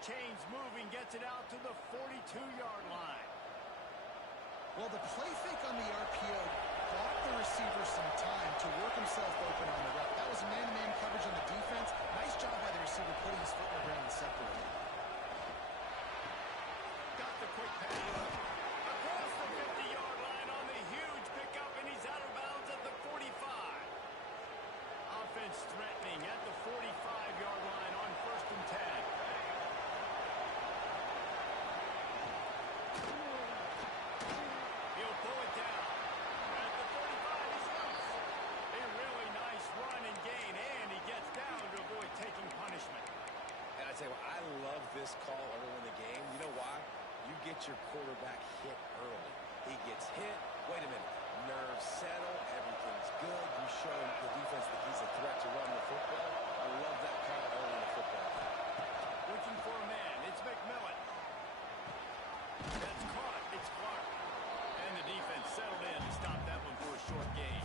chains moving, gets it out to the 42-yard line. Well, the play fake on the RPO bought the receiver some time to work himself open on the route. That was man-to-man coverage on the defense. Nice job by the receiver putting his foot in the ground and separating. Got the quick pass. Across the 50-yard line on the huge pickup, and he's out of bounds at the 45. Offense threatening at the 45-yard line on 1st and 10. He'll pull it down. At the 35, he's loose. A really nice run and gain, and he gets down to avoid taking punishment. And I tell you what, I love this call early in the game. You know why? You get your quarterback hit early. He gets hit. Wait a minute. Nerves settle. Everything's good. You show the defense that he's a threat to run the football. I love that call early in the football game. Looking for a man. It's McMillan. That's caught. It's Clark. And the defense settled in to stop that one for a short gain.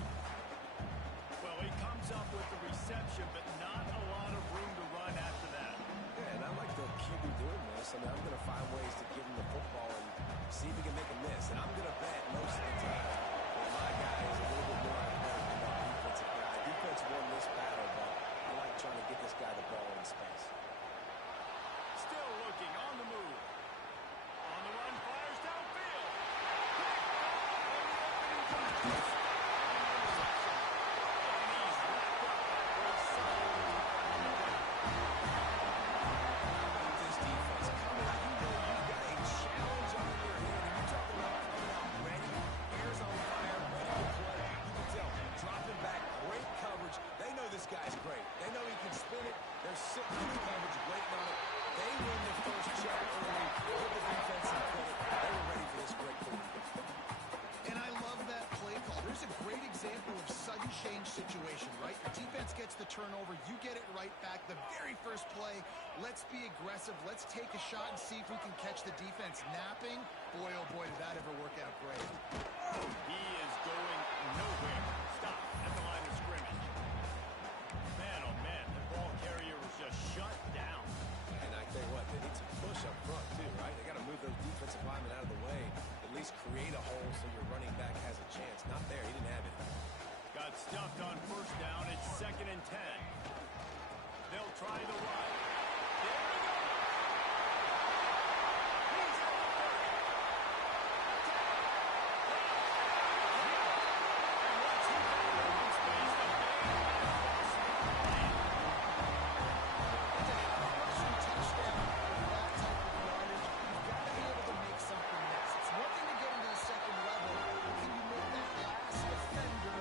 Well, he comes up with the reception, but not a lot of room to run after that. Yeah, and I like the QB doing this. I mean, I'm going to find ways to give him the football and see if he can make a miss. And I'm going to bet most of the time that my guy is a little bit more athletic than that defensive guy. Defense won this battle, but I like trying to get this guy the ball in space. Still looking on the move. On the run, fires downfield. This guy's great. They know he can spin it. They're sitting in the coverage, waiting on it. They win the first check early, put the defense in credit. They were ready for this great play. And I love that play call. There's a great example of sudden change situation, right? Your defense gets the turnover. You get it right back. The very first play, let's be aggressive. Let's take a shot and see if we can catch the defense napping. Boy, oh boy, did that ever work out great. He is going nowhere. Stop at the line of scrimmage. Man, oh man, the ball carrier was just shut down. And I tell you what, they need some push up front too, right? They got to move those defensive linemen out of the way, at least create a hole so your running back has a chance. Not there, he didn't have it. Got stuffed on 1st down. It's 2nd and 10. They'll try the run. There we go. He's at the 30. And once he got open space, the man has lost To have a rushing touchdown with that type of yardage, you've got to be able to make something miss. It's one thing to get into the second level, but can you make that last defender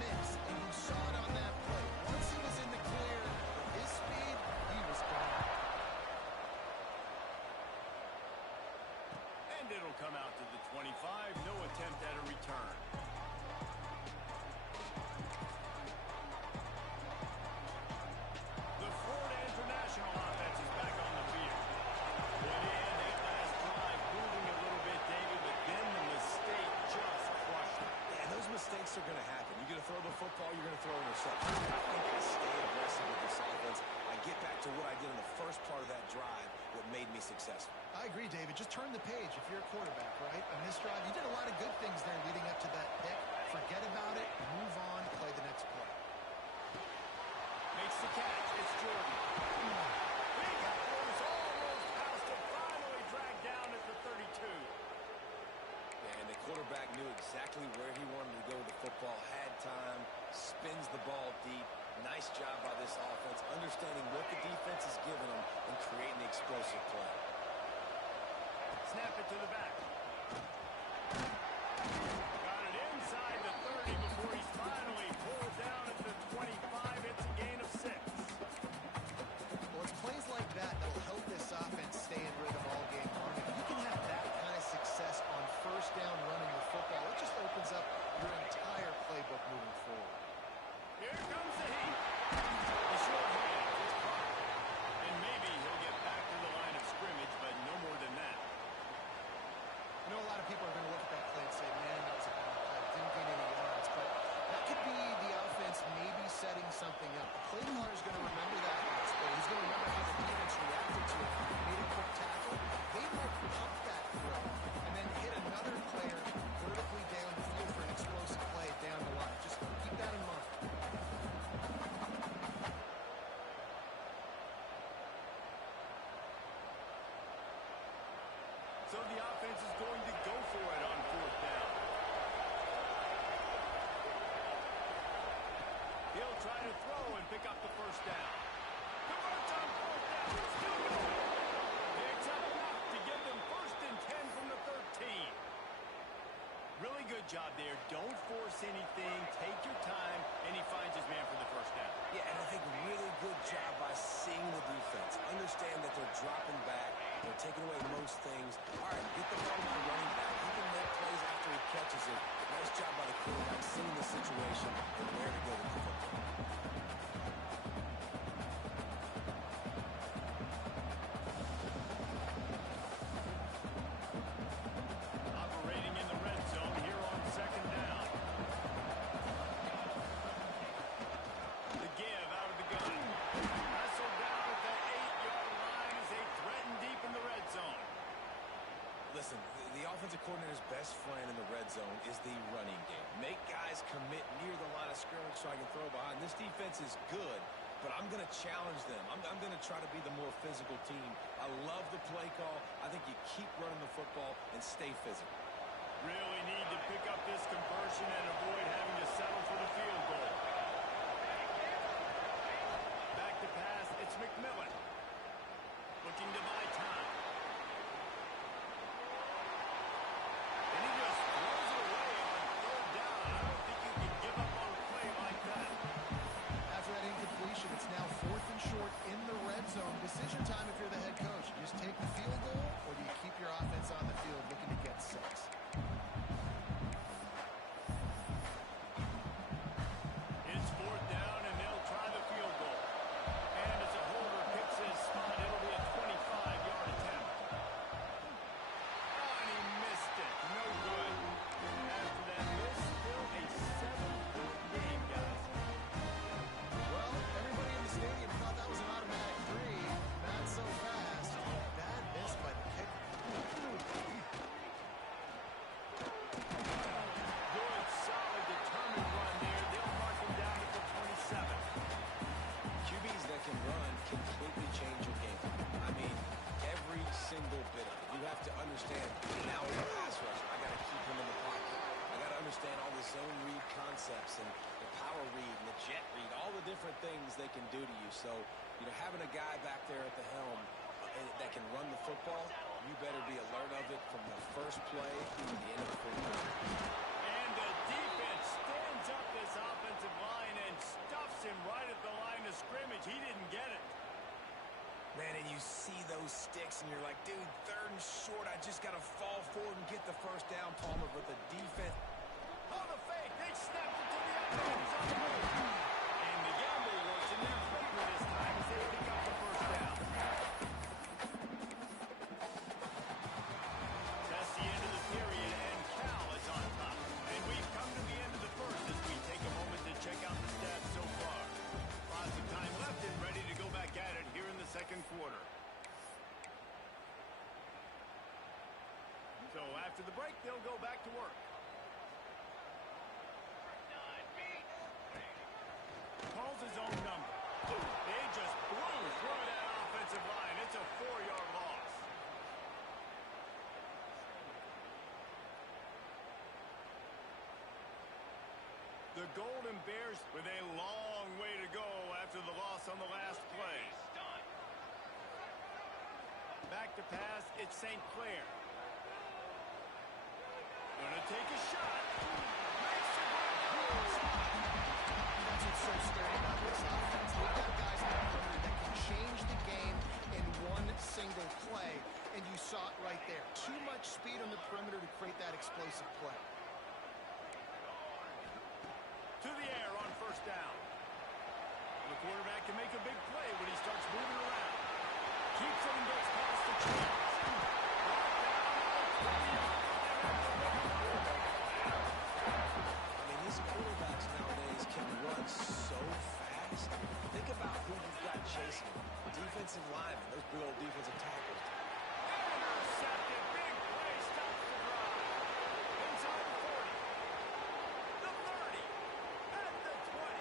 miss? And you saw it on that play. Once he was in the clear, with his speed, he was gone. And it'll come out to the 25. No attempt at a return. The Florida International offense is back on the field. And that last drive moving a little bit, David, but then the mistake just crushed it. Yeah, those mistakes are going to happen. You're going to throw the football, you're going to throw an interception. I think I stay aggressive with this offense. I get back to what I did in the first part of that drive, what made me successful. I agree, David. Just turn the page if you're a quarterback, right? On this drive, you did a lot of good things there leading up to that pick. Forget about it, move on, play the next play. Makes the catch. It's Jordan. Big was almost past it. Finally dragged down at the 32. Yeah, and the quarterback knew exactly where he wanted to go with the football, had time, spins the ball deep. Nice job by this offense, understanding what the defense is giving them and creating the explosive play. Snap it to the back. Got it inside the 30 before he's finally pulled down at the 25. It's a gain of 6. Well, it's plays like that that'll help this offense stay in rhythm all game long. If you can have that kind of success on 1st down running the football, it just opens up your entire playbook moving forward. Here comes the heat. The short hand. It's caught. And maybe he'll get back to the line of scrimmage, but no more than that. You know, a lot of people are going to look at that play and say, man, that was So the offense is going to go for it on fourth down. He'll try to throw and pick up the first down. Converts on fourth down. Still going. Picks up enough to give them 1st and 10 from the 13. Really good job there. Don't force anything. Take your time, and he finds his man for the first down. Yeah, and I think really good job by seeing the defense. Understand that they're dropping back. They're taking away most things. All right, get the ball to the running back. He can make plays after he catches it. Nice job by the quarterback, seeing the situation and where to go with the football. Operating in the red zone here on 2nd down. The give out of the gun. Wrestled down at the 8-yard line as they threaten deep in the red zone. Listen, the offensive coordinator's best friend in the red zone is the running game. Make guys commit near the line of scrimmage so I can throw behind. This defense is good, but I'm going to challenge them. I'm going to try to be the more physical team. I love the play call. I think you keep running the football and stay physical. Really need to pick up this conversion and avoid having to settle for the field goal. Back to pass, it's McMillan. Looking to buy time. And he just throws it away on 3rd down. I don't think you can give up on a play like that. After that incompletion, it's now 4th and short in the red zone. Decision time if you're the head coach. You just take the field goal, or do you keep your offense on the field looking to get 6? It's 4th down, and they'll try the field goal. And as a holder picks his spot, it'll be a 25-yard attempt. Oh, and he missed it. No good. After that miss, still a 7-point game, guys. Well, everybody in the stadium thought that was an automatic 3. Not so fast. Bad miss by the kicker. Good, solid, determined run there. They'll mark him down at the 27. QBs that can run completely change your game. I mean, every single bit of it. You have to understand, now with the pass rush, I got to keep him in the pocket. I got to understand all the zone read concepts and the power read and the jet read, all the different things they can do to you. So, having a guy back there at the helm that can run the football, you better be alert of it from the first play to the end of the fourth quarter. And the defense stands up this offensive line and stuffs him right at the line of scrimmage. He didn't get it. Man, and you see those sticks, and you're like, dude, 3rd and short, I just got to fall forward and get the first down, Palmer, but the defense... Oh, the fake. They snapped it to the end zone. He's on the move. And the gamble works in their favor this time as they pick up the first down. That's the end of the period, and Cal is on top. And we've come to the end of the first as we take a moment to check out the stats so far. Lots of time left and ready to go back at it here in the 2nd quarter. So after the break, they'll go back to work. Calls his own number. They just blew through that offensive line. It's a 4-yard loss. The Golden Bears with a long way to go after the loss on the last play. Back to pass, it's St. Clair. Gonna take a shot. Makes it right. That's what's so scary about this offense. We've got guys in the perimeter that can change the game in one single play, and you saw it right there. Too much speed on the perimeter to create that explosive play. To the air on 1st down. The quarterback can make a big play when he starts moving around. Keeps it and gets past the chains. I mean, these quarterbacks nowadays can run so fast. Think about who you've got chasing. Defensive linemen, those big old defensive tackles. Intercepted. Big play. Stops the drive. Inside the 40. The 30. At the 20.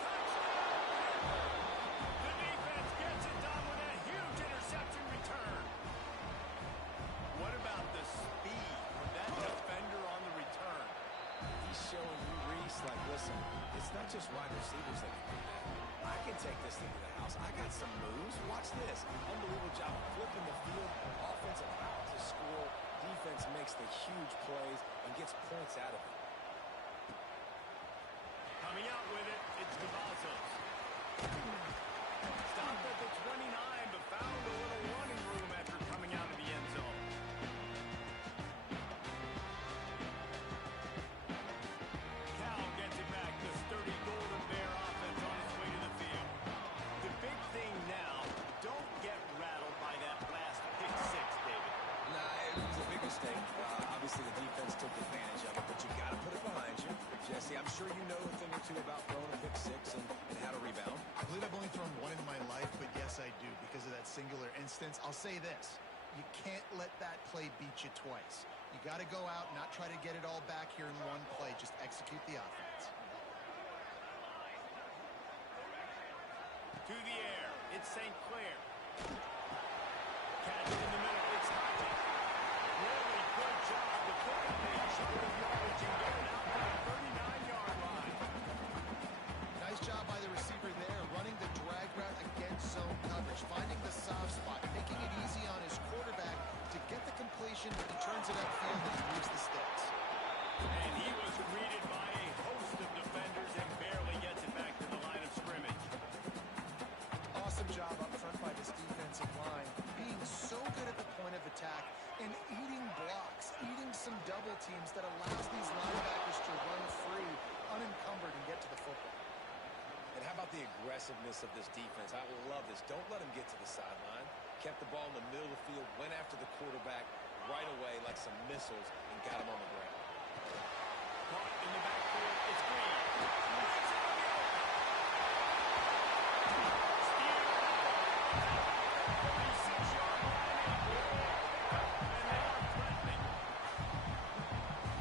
Touchdown. The defense gets it done with a huge interception return. just wide receivers that can do that. I can take this thing to the house. I got some moves. Watch this. Unbelievable job flipping the field. Offense allows the score. Defense makes the huge plays and gets points out of it. Coming out with it, it's Cavazos. Stopped at the 29, but found a little running room after coming out of the end zone. Cal gets it back. The sturdy Golden Bear offense on its way to the field. The big thing now, don't get rattled by that last pick six, David. Nah, it was a big mistake. Obviously, the defense took advantage of it, but you got to put it behind you. Jesse, I'm sure you know a thing or two about throwing a pick six and how to rebound. I believe I've only thrown one in my life, but yes, I do because of that singular instance. I'll say this. You can't let that play beat you twice. You got to go out, not try to get it all back here in one play. Just execute the offense. To the air, it's St. Clair. Catch it in the middle, it's Hodges. Really good job to pick up a chunk of yardage and get it out to the 39-yard line. Nice job by the receiver there, running the drag route against zone coverage, finding the soft spot, making it easy on his quarterback to get the completion. He turns it upfield and moves the sticks. And he was greeted by a host of defenders and barely gets it back to the line of scrimmage. Awesome job up front by this defensive line, being so good at the point of attack and eating blocks, eating some double teams that allows these linebackers to run free, unencumbered, and get to the football. And how about the aggressiveness of this defense? I love this. Don't let them get to the sideline. Kept the ball in the middle of the field, went after the quarterback right away like some missiles, and got him on the ground. Caught in the backfield, it's Green. Right to the middle. Steer. 46-yard line, and they are threatening.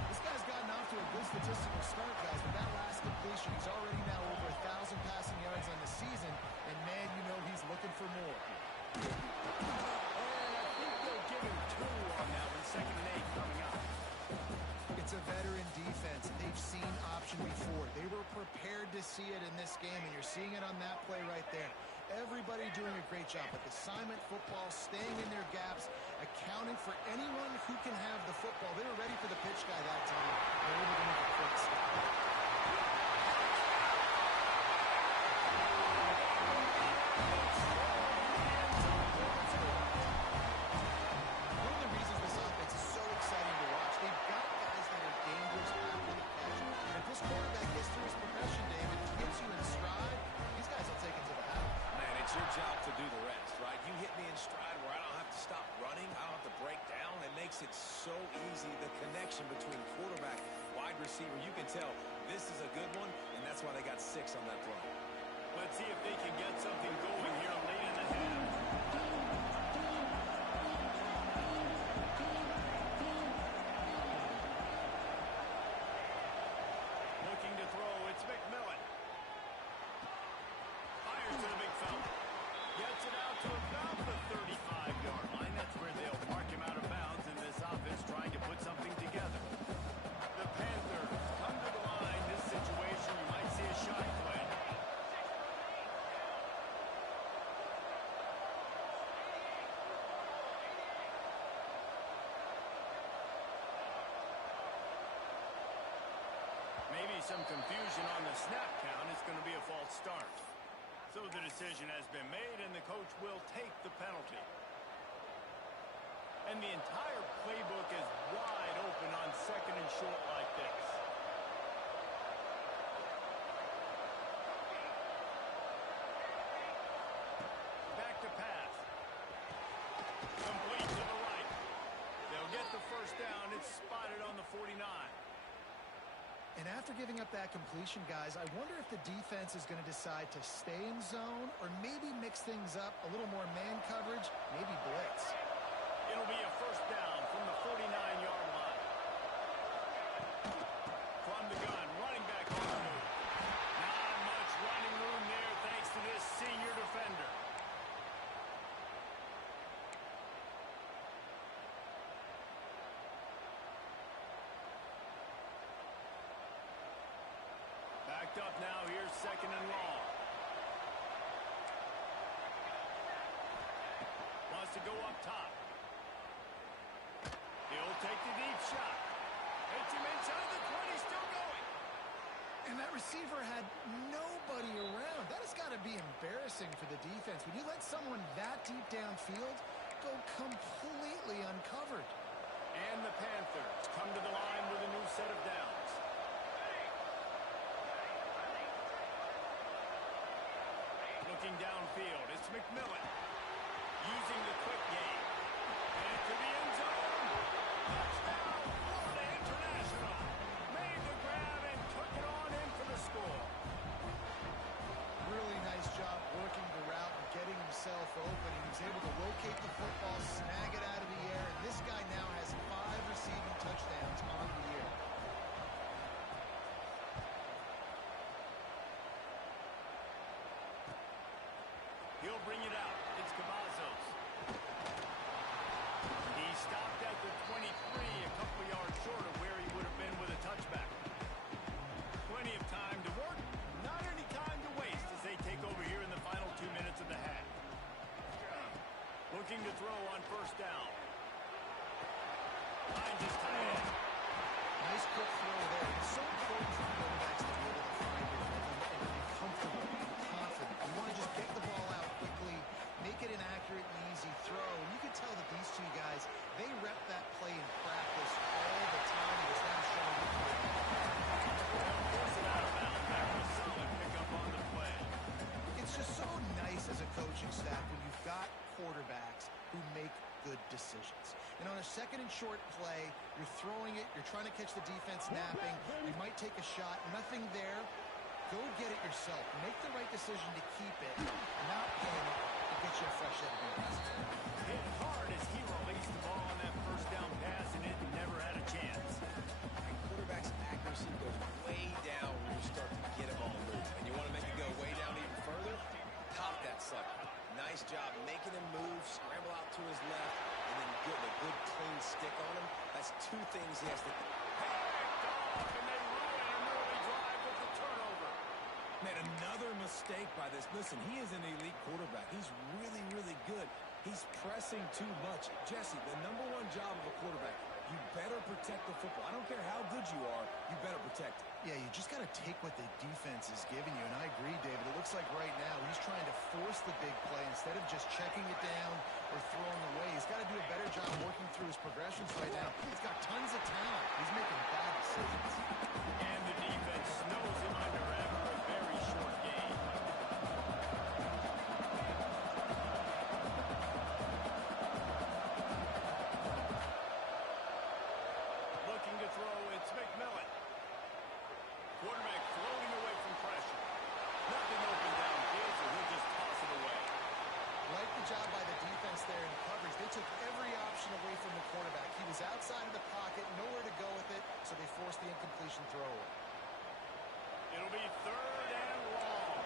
This guy's gotten off to a good statistical start, guys, but that last completion, he's already now over 1,000 passing yards on the season, and man, you know he's looking for more. And I think they'll give him 2 on that one, 2nd and 8 coming up. It's a veteran defense. They've seen option before. They were prepared to see it in this game, and you're seeing it on that play right there. Everybody doing a great job with assignment football, staying in their gaps, accounting for anyone who can have the football. They were ready for the pitch guy that time. They were able to make a quick stop. One of the reasons this offense is so exciting to watch, they've got guys that are dangerous after the catch. And if this quarterback gets through his progression, David, gets you in stride, these guys will take it to the house. Man, it's your job to do the rest, right? You hit me in stride where I don't have to stop running. I don't have to break down. It makes it so easy. The connection between quarterback, wide receiver, you can tell this is a good one, and that's why they got 6 on that play. Let's see if they can get something going here late in the half. Looking to throw, it's McMillan. Fires to the big fella. Gets it out to about the 35-yard line. That's where they'll mark him out of bounds in this offense trying to put something together. The Panthers come to the line. This situation, you might see a shot play. Maybe some confusion on the snap count. It's going to be a false start. So the decision has been made, and the coach will take the penalty. And the entire playbook is wide open on 2nd and short like this. Back to pass. Complete to the right. They'll get the first down. It's spotted on the 49. And after giving up that completion, guys, I wonder if the defense is going to decide to stay in zone or maybe mix things up, a little more man coverage, maybe blitz. It'll be a first down from the 49-yard line. From the gun, running back on the move. Not much running room there thanks to this senior defender. Backed up now, here's second and long. Wants to go up top. He'll take the deep shot. Hits him inside the 20, still going. And that receiver had nobody around. That has got to be embarrassing for the defense. When you let someone that deep downfield go completely uncovered. And the Panthers come to the line with a new set of downs. Looking downfield, it's McMillan. Using the quick game. Into the end zone. Touchdown, Florida International. Made the grab and took it on in for the score. Really nice job working the route and getting himself open. He was able to locate the football, snag it out of the air, and this guy now has 5 receiving touchdowns on the year. He'll bring it out. It's Cavazos. He stopped at the 23, a couple yards short of where he would have been with a touchback. Plenty of time to work, not any time to waste as they take over here in the final 2 minutes of the half. Looking to throw on first down. Finds his tight end. Nice quick throw there. It's so important for quarterbacks to be able to find their rhythm and be comfortable and confident. You want to just get the ball out quickly, make it an accurate and easy throw. And you can tell that these two guys, they rep that play in practice all the time. It's now showing the field. Force it out of bounds after a solid pickup on the play. It's just so nice as a coaching staff when you've got quarterbacks who make good decisions. And on a second and short play, you're throwing it, you're trying to catch the defense napping, you might take a shot, nothing there. Go get it yourself. Make the right decision to keep it, not panic, and get you a fresh set of hands. Hit hard as he released the ball on that first down pass, and it never had a chance. And quarterback's accuracy goes way down when you start to get him on the move. And you want to make it go way down even further? Top that sucker. Nice job making him move, scramble out to his left, and then getting a good clean stick on him. That's 2 things he has to do. Picked off, and they ruin an early drive with the turnover. Man, another mistake by this. Listen, he is an elite quarterback. He's really, really good. He's pressing too much. Jesse, the #1 job of a quarterback, you better protect the football. I don't care how good you are, you better protect it. Yeah, you just got to take what the defense is giving you. And I agree, David. It looks like right now he's trying to force the big play instead of just checking it down or throwing away. He's got to do a better job working through his progressions right now. He's got tons of talent. He's making bad decisions. And the defense snows him under after a very short game. Looking to throw, it's McMillan. Quarterback floating away from pressure. Nothing open downfield, so he'll just toss it away. Like the job by the defense there in coverage. They took every option away from the quarterback. He was outside of the pocket, nowhere to go with it, so they forced the incompletion throw away. It'll be third and long.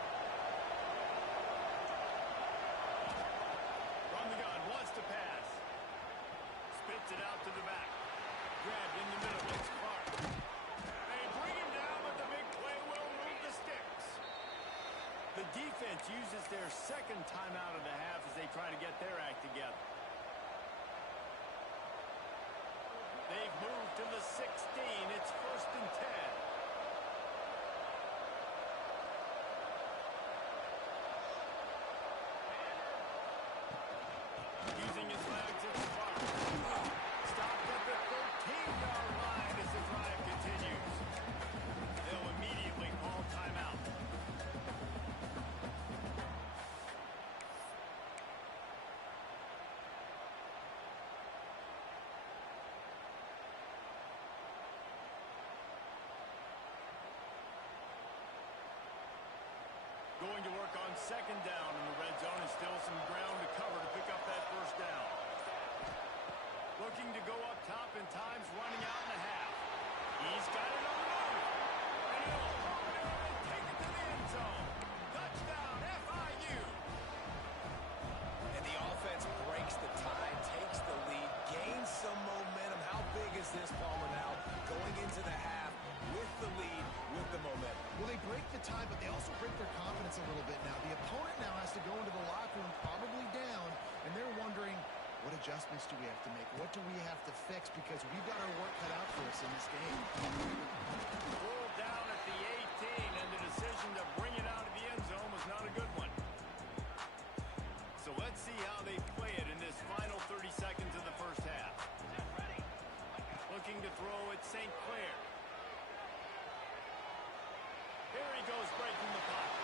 From the gun, wants to pass. Spits it out to the back. Grabbed in the middle, it's Clark. They bring him down, but the big play will move the sticks. The defense uses their second timeout of the half as they try to get their act together. They've moved to the 16. It's first and 10. Using his legs, it's Clark. Stopped at the 13-yard line as the drive continues. They'll immediately call timeout. Going to work on second down in the red zone and still some ground to cover to pick up that first down. Looking to go up top and time's running out in the half. He's got it on the move. And he'll throw it in and take it to the end zone. Touchdown, FIU. And the offense breaks the tie, takes the lead, gains some momentum. How big is this, Palmer, now? Going into the half with the lead, with the momentum. Well, they break the time, but they also break their confidence a little bit now. The opponent now has to go into the locker room probably down, and they're wondering, what adjustments do we have to make? What do we have to fix? Because we've got our work cut out for us in this game. Pulled down at the 18, and the decision to bring it out of the end zone was not a good one. So let's see how they play it in this final 30 seconds of the first half. Looking to throw at St. Clair. Here he goes breaking the pocket.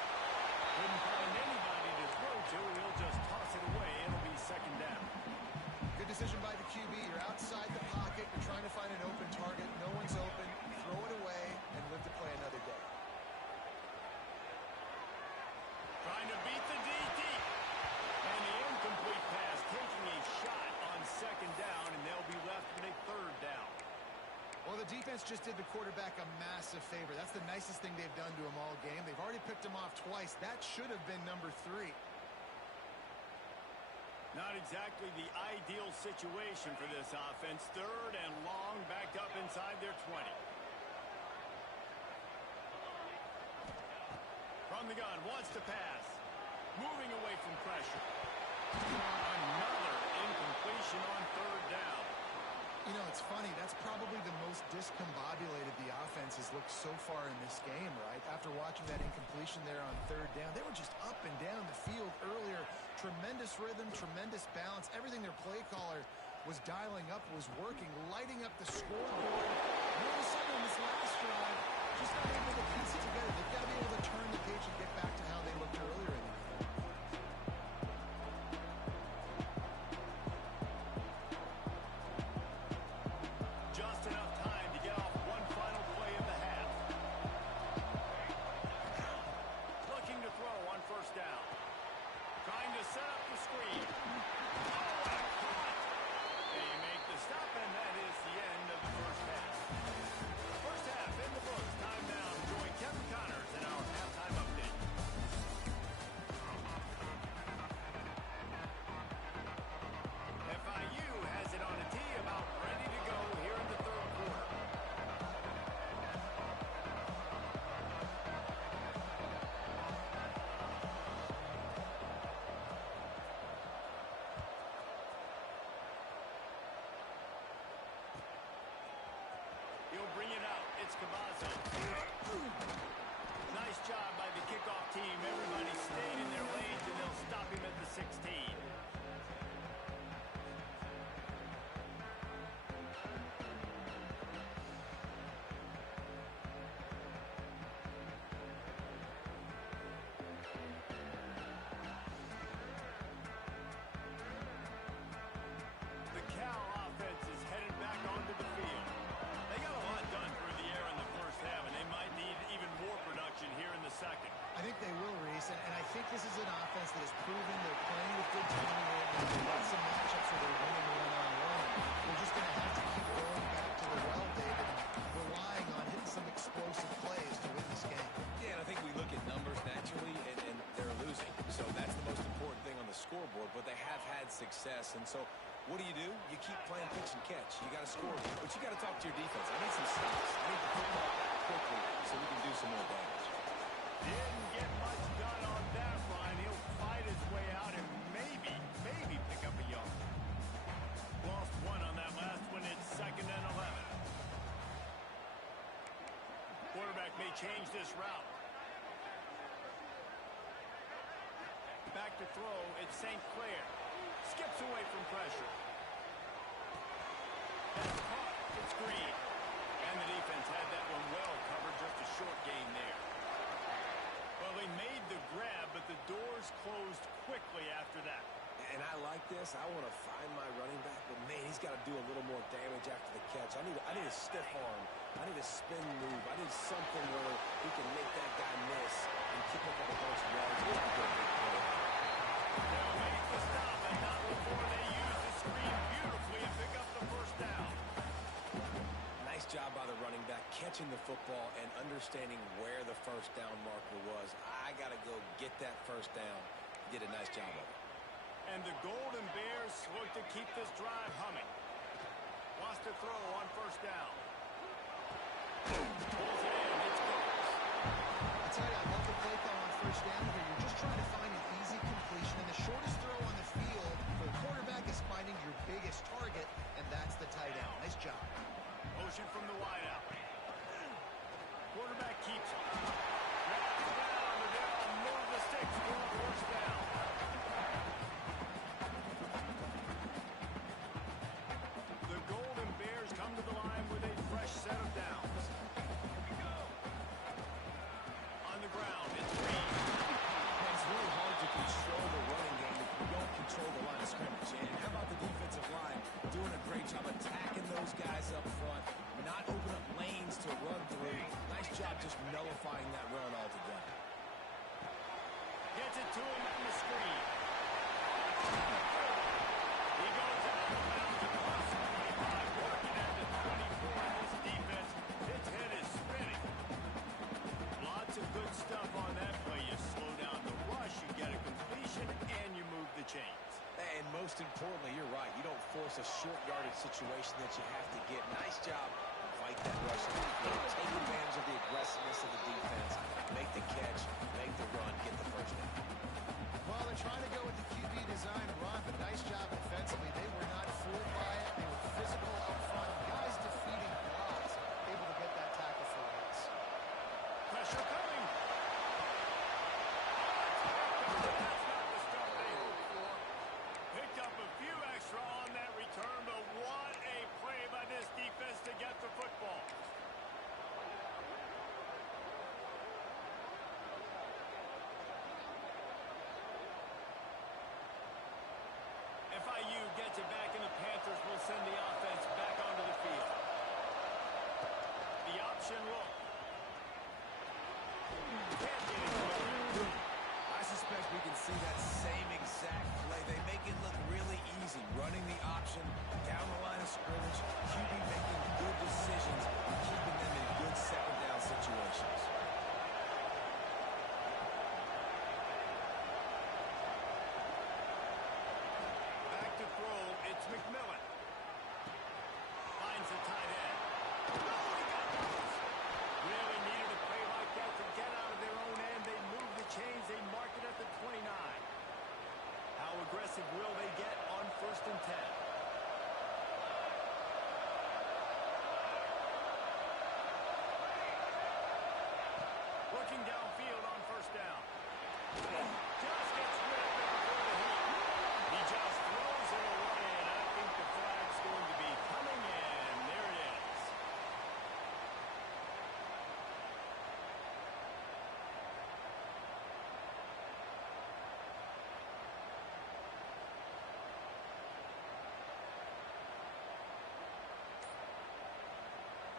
Couldn't find anybody to throw to. He'll just toss it away. It'll be second down. Good decision by the QB. You're outside the pocket. You're trying to find an open target. No one's open. Throw it away and live to play another day. Trying to beat the DT. And the incomplete pass taking a shot on second down, and they'll be left with a third down. Well, the defense just did the quarterback a massive favor. That's the nicest thing they've done to him all game. They've already picked him off twice. That should have been number 3. Not exactly the ideal situation for this offense. Third and long, backed up inside their 20. From the gun, wants to pass. Moving away from pressure. Another incompletion on third down. You know, it's funny. That's probably the most discombobulated the offense has looked so far in this game, right? After watching that incompletion there on third down, they were just up and down the field earlier. Tremendous rhythm, tremendous balance. Everything their play caller was dialing up was working, lighting up the scoreboard. And all of a sudden, in this last drive, just not able to piece it together. They've got to be able to turn the page and get back to how they looked earlier in the game. Just enough time to get off one final play of the half. Looking to throw on first down. Trying to set up the screen. Oh, and caught. They make the stop, and that is the end of the first half. First half in the books. Time now to join Kevin Connors in our halftime update. FIU has it on a tee, about ready to go here in the third quarter. He'll bring it out. It's Cavazzo. Nice job by the kickoff team. Everybody stayed in their lanes, and they'll stop him at the 16. The Cal offense is headed back onto the field. They got a lot done through the air in the first half, and they might need even more production here in the second. I think they will, Reese, and I think this is an offense that has proven they're playing with good timing right now. They've got some matchups where they're winning one-on-one. They're just going to have to keep going back to the well, David, and relying on hitting some explosive plays to win this game. Yeah, and I think we look at numbers naturally, and they're losing. So that's the most important thing on the scoreboard, but they have had success. And so what do? You keep playing pitch and catch. You got to score, but you got to talk to your defense. I need some stops. I need to put the ball back quickly so we can do some more damage. Didn't get much done on that line. He'll fight his way out and maybe pick up a yard. Lost one on that last one. It's second and 11. Quarterback may change this route. Back to throw. It's St. Clair. Skips away from pressure. That's caught. It's Green. And the defense had that one well covered. Just a short gain there. Well, they made the grab, but the doors closed quickly after that. And I like this. I want to find my running back, but man, he's got to do a little more damage after the catch. I need a stiff arm. I need a spin move. I need something where he can make that guy miss and keep up with a bunch of yards. They'll make the stop, and not before they use the screen beautifully and pick up the first down. Nice job by the running back, catching the football and understanding where the first down marker was. I got to go get that first down. He did a nice job of it. And the Golden Bears look to keep this drive humming. Wants to throw on first down. Pulls it in. It's close. I tell you, I first down here, you're just trying to find an easy completion, and the shortest throw on the field for the quarterback is finding your biggest target, and that's the tight end. Nice job. Motion from the wideout. Quarterback keeps it. Grabs it down, and they'll move the sticks for a first down. The Golden Bears come to the line with a fresh set of downs. On the ground, it's Reed. It's really hard to control the running game if you don't control the line of scrimmage. And how about the defensive line doing a great job attacking those guys up front, not open up lanes to run through. Nice job just nullifying that run altogether. Gets it to him on the screen. He goes out of bounds across the 25, working at the 24. This defense, its head is spinning. Lots of good stuff on that play. You slow down the rush, you get a completion, and you move the chains. And most importantly, you're right. You don't force a short yardage situation that you have to get. Nice job. Fight that rush. Take advantage of the aggressiveness of the defense. Make the catch. Make the run. Get the first down. Well, they're trying to go with the QB design run, but nice job defensively. They were not fooled by it. They were physical up front. Guys defeating blocks, able to get that tackle for loss. Pressure coming. That's not the start they hoped for. Picked up a few extra on that return, but what a play by this defense to get the football. FIU gets it back, and the Panthers will send the offense back onto the field. The option look. Can't get it going. I suspect we can see that same exact play. They make it look really easy, running the option down the line of scrimmage, QB making good decisions, and keeping them in good second down situations. Back to throw, it's McMillan. Finds the tight end. Oh, he got those. Really needed a play like that to get out of their own end. They move the chains. They mark it at the 29. How aggressive will they get on 1st and 10? Working downfield on 1st down. Just gets rid of it before the heat. He just throws it away, and I think the flag's going to be coming in. There it is.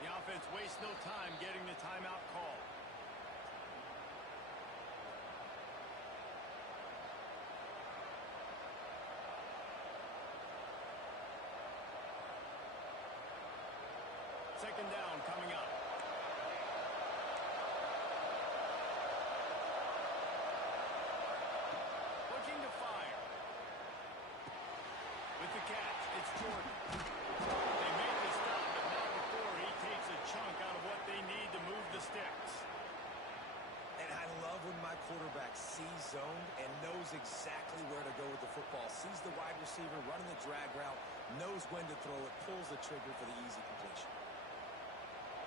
The offense wastes no time getting the timeout call. Second down coming up. Looking to fire. With the catch, it's Jordan. They make the stop, but not before he takes a chunk out of what they need to move the sticks. And I love when my quarterback sees zone and knows exactly where to go with the football. Sees the wide receiver running the drag route, knows when to throw it, pulls the trigger for the easy completion.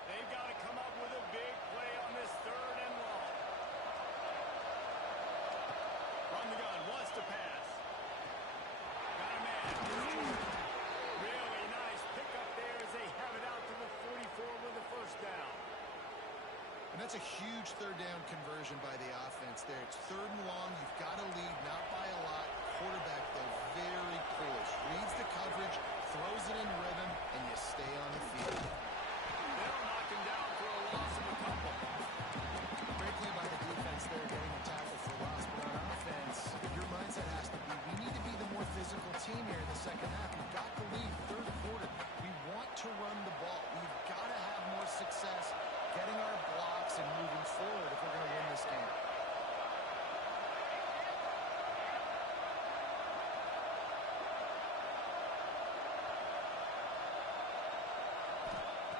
They've got to come up with a big play on this 3rd and long. From the gun, wants to pass. Got a man. Really nice pickup there as they have it out to the 44 with the 1st down. And that's a huge 3rd down conversion by the offense there. It's 3rd and long. You've got to lead, not by a lot. Quarterback, though, very poised. Reads the coverage, throws it in rhythm, and you stay on the field. They'll knock him down for a loss of a couple. Great play by the defense there, getting a tackle for loss. But on offense, your mindset has to be, we need to be the more physical team here in the second half. We've got the lead, 3rd quarter. We want to run the ball. We've got to have more success getting our blocks and moving forward if we're going to win this game.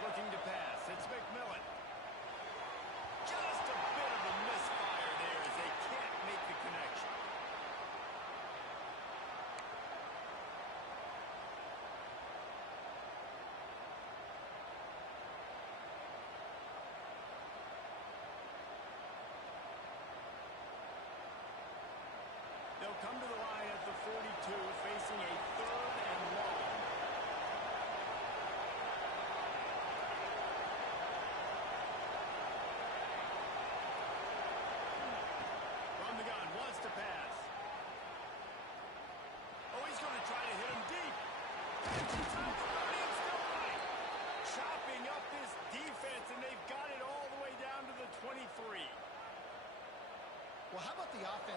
Looking to pass. It's McMillan. Just a bit of a misfire there as they can't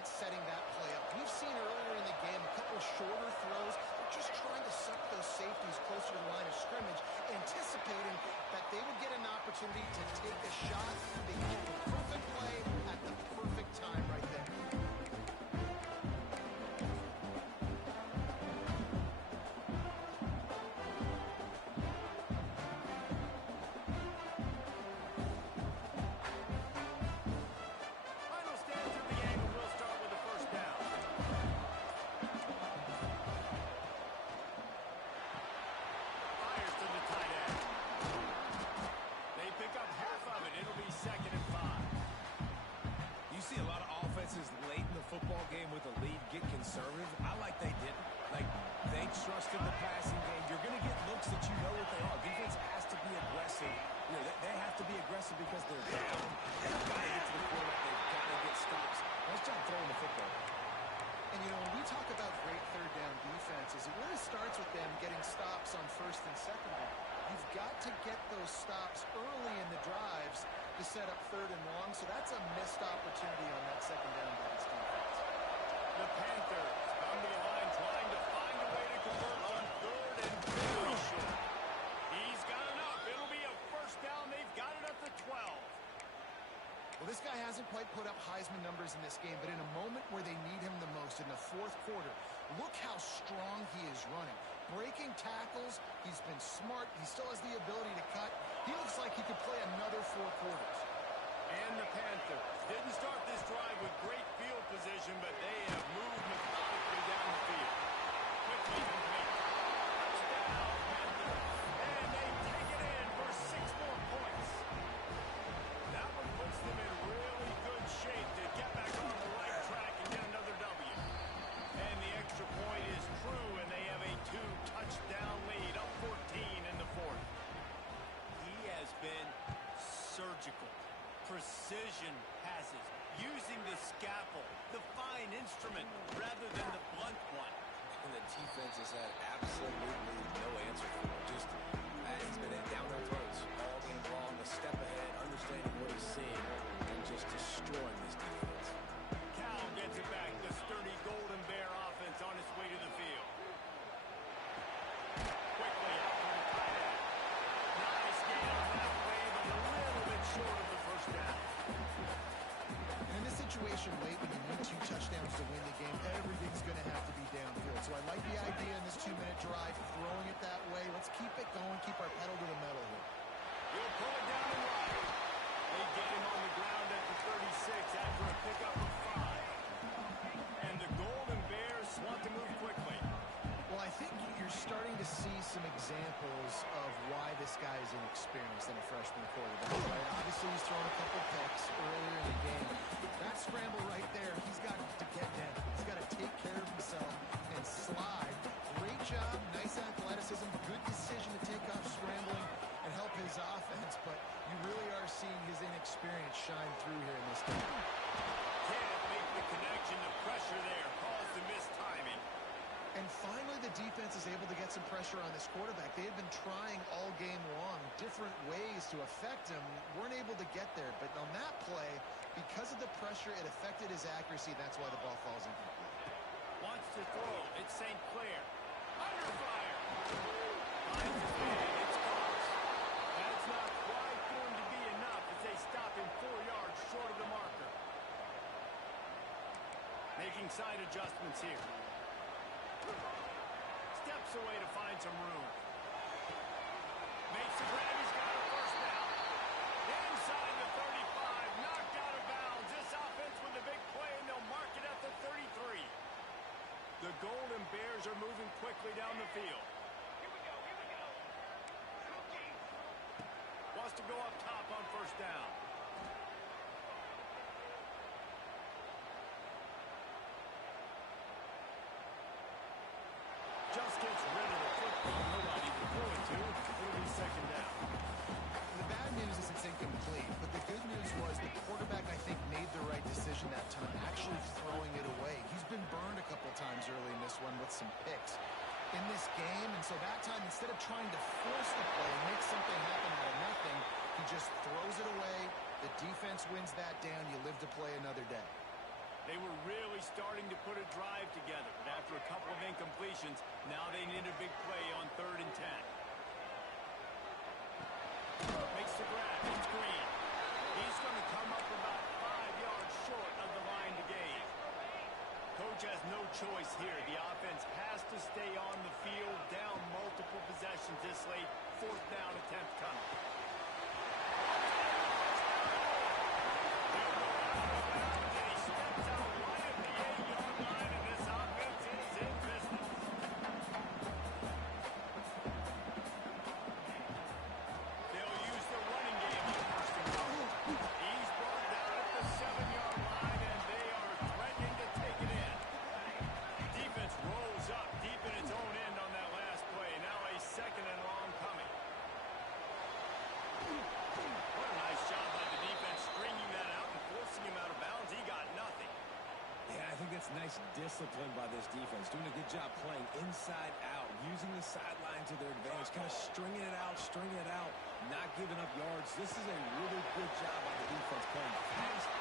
setting that play up. We've seen earlier in the game a couple shorter throws. They're just trying to suck those safeties closer to the line of scrimmage, anticipating that they would get an opportunity to take a shot. They called the perfect play at the perfect time right there. Final stands of the game, and we'll start with the first down. Fires to the tight end. They pick up half of it. It'll be 2nd and 5. You see a lot of offenses late in the football game with a lead get conservative. I like they didn't. Like, they trusted the passing game. You're going to get looks that you know what they are. Defense has to be aggressive. You know, they have to be aggressive because they're down. They've got to get to the quarterback. They've got to get stops. Nice job throwing the football. And, you know, when we talk about great third down defenses, it really starts with them getting stops on 1st and 2nd down. You've got to get those stops early in the drives to set up 3rd and long, so that's a missed opportunity on that 2nd down by this defense. The Panthers on the line trying to find a way to convert on 3rd and very short. He's got enough. It'll be a first down. They've got it at the 12. Well, this guy hasn't quite put up Heisman numbers in this game, but in a moment where they need him the most, in the 4th quarter, look how strong he is running. Breaking tackles, he's been smart, he still has the ability to cut. He looks like he could play another 4 quarters. And the Panthers didn't start this drive with great field position, but they have moved methodically down the field. Quickly complete. Touchdown, Panthers. And they take it in for 6 more points. That one puts them in really good shape to get back on the right track and get another W. And the extra point is true, and they have a 2-touchdown lead, up 14 in the 4th. He has been surgical. Precision passes, using the scalpel, the fine instrument, rather than the blunt one. And the defense has had absolutely no answer for him. Just, he's been down their throats all game long, a step ahead, understanding what he's seeing, and just destroying this defense. Cal gets it back. The sturdy Golden Bear offense on its way to the field. Quickly out to the tight end. Nice gain on that play, but a little bit short of the first down. In this situation late when you need 2 touchdowns to win the game, everything's going to have to be downfield. So I like the idea in this 2-minute drive, throwing it that way. Let's keep it going, keep our pedal to the metal here. He'll pull it down and right. They get him on the ground at the 36 after a pickup of 5. And the Golden Bears want to move quickly. Well, I think you're starting to see some examples of why this guy is inexperienced in a freshman quarterback, right? Obviously, he's thrown a couple picks earlier in the game. That scramble right there, he's got to get down. He's got to take care of himself and slide. Great job, nice athleticism, good decision to take off scrambling and help his offense, but you really are seeing his inexperience shine through here in this game. Can't make the connection. The pressure there caused the missed timing. And finally, the defense is able to get some pressure on this quarterback. They had been trying all game long, different ways to affect him, weren't able to get there. But on that play, because of the pressure, it affected his accuracy. That's why the ball falls incomplete. Wants to throw. It's St. Clair. Under fire. Finds his man. It's caught. That's not quite going to be enough as they stop him 4 yards short of the marker. Making side adjustments here. Steps away to find some room. Makes the grab. He's got a first down. Inside the 35. Knocked out of bounds. This offense with the big play, and they'll mark it at the 33. The Golden Bears are moving quickly down the field. Here we go. Wants to go up top on first down. Just gets rid of the football. Nobody to throw it to. It'll be second down. The bad news is it's incomplete, but the good news was the quarterback, I think, made the right decision that time, actually throwing it away. He's been burned a couple times early in this one with some picks in this game, and so that time, instead of trying to force the play and make something happen out of nothing, he just throws it away. The defense wins that down. You live to play another day. They were really starting to put a drive together, but after a couple of incompletions, now they need a big play on 3rd and 10. Makes the grab. It's Green. He's going to come up about 5 yards short of the line to gain. Coach has no choice here. The offense has to stay on the field, down multiple possessions this late. 4th down attempt coming. Nice discipline by this defense, doing a good job playing inside out, using the sideline to their advantage, kind of stringing it out, not giving up yards. This is a really good job by the defense playing fast.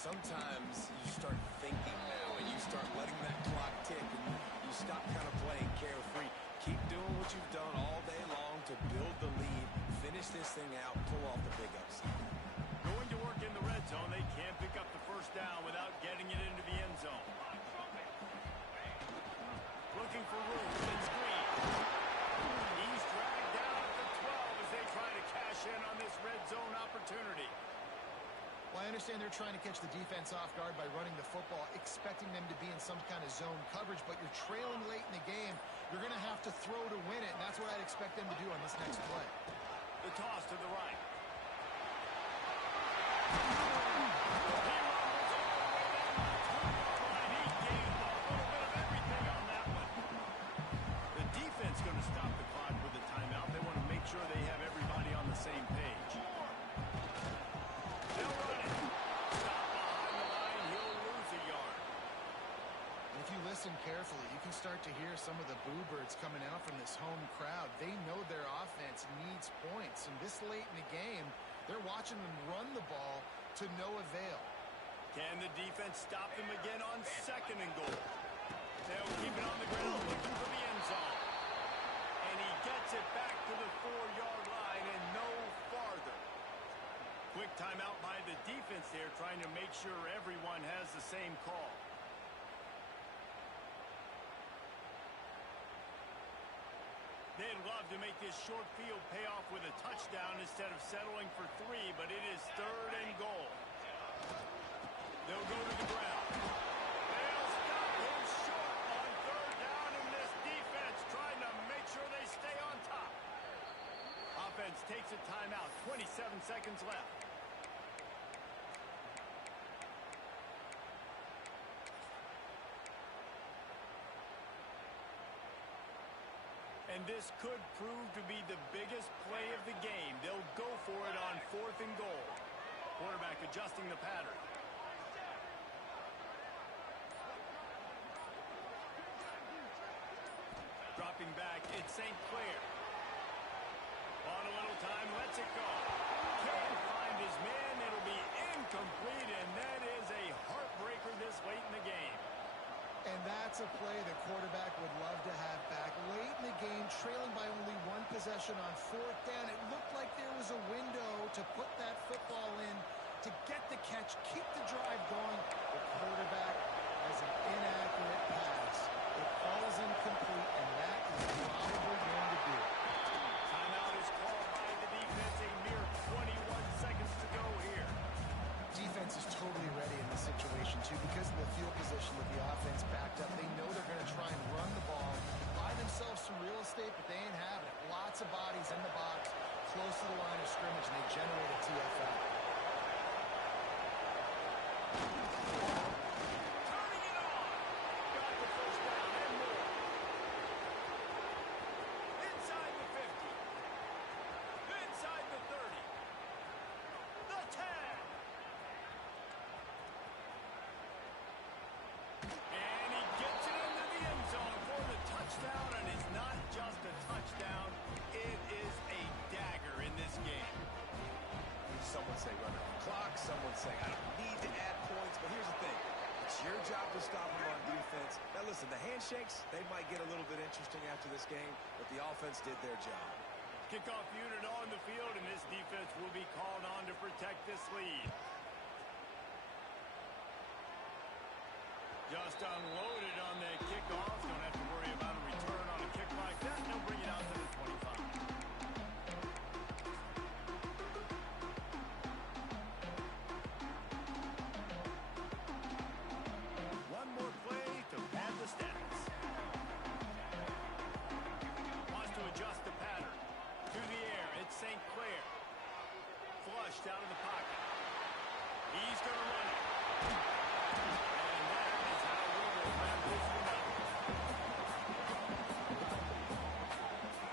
Sometimes you start thinking now, and you start letting that clock tick, and you stop kind of playing carefree. Keep doing what you've done all day long to build the lead, finish this thing out, pull off the big upset. Going to work in the red zone, they can't pick up the 1st down without getting it into the end zone. Looking for room, it's Green. He's dragged down at the 12 as they try to cash in on this red zone opportunity. Well, I understand they're trying to catch the defense off guard by running the football, expecting them to be in some kind of zone coverage, but you're trailing late in the game. You're going to have to throw to win it, and that's what I'd expect them to do on this next play. The toss to the right. He gained a little bit of everything on that one. The defense going to stop the clock with a timeout. They want to make sure they have everybody on the same page. They'll run it. Stop behind the line. He'll lose a yard. If you listen carefully, you can start to hear some of the boo birds coming out from this home crowd. They know their offense needs points, and this late in the game, they're watching them run the ball to no avail. Can the defense stop them again on 2nd and goal? They'll keep it on the ground, looking for the end zone. And he gets it back to the 4-yard line and no farther. Quick timeout by the defense there, trying to make sure everyone has the same call. They'd love to make this short field pay off with a touchdown instead of settling for 3, but it is 3rd and goal. They'll go to the ground. They'll stop him short on 3rd down, and this defense trying to make sure they stay on top. Offense takes a timeout, 27 seconds left. And And this could prove to be the biggest play of the game. They'll go for it on 4th and goal. Quarterback adjusting the pattern. Dropping back, it's St. Clair. On a little time, lets it go. Can't find his man. It'll be incomplete, and that is a heartbreaker this late in the game. And that's a play the quarterback would love to have back. Late in the game, trailing by only 1 possession on 4th down. It looked like there was a window to put that football in, to get the catch, keep the drive going. The quarterback has an inaccurate pass. It falls incomplete, and that is probably going to do it. Timeout is called by the defense. A mere 21 seconds to go here. Defense is totally ready in this situation, too, because of the field position with the offense backed up. They know they're going to try and run the ball, buy themselves some real estate, but they ain't having it. Lots of bodies in the box, close to the line of scrimmage, and they generate a TFL. Turning it on. Got the first down and more. Inside the 50. Inside the 30. The 10. And he gets it into the end zone for the touchdown, and it's not just a touchdown, it is a dagger in this game. Someone say run out the clock. Someone say I don't need to add points. But here's the thing. It's your job to stop them on defense. Now, listen, the handshakes, they might get a little bit interesting after this game, but the offense did their job. Kickoff unit on the field, and this defense will be called on to protect this lead. Just unloaded on the kickoff. Don't have to worry about a return on a kick like that. They'll bring it out to the 25. One more play to pad the stats. Wants to adjust the pattern. To the air, it's St. Clair. Flushed out of the pocket. He's going to run it. And that is how we will wrap this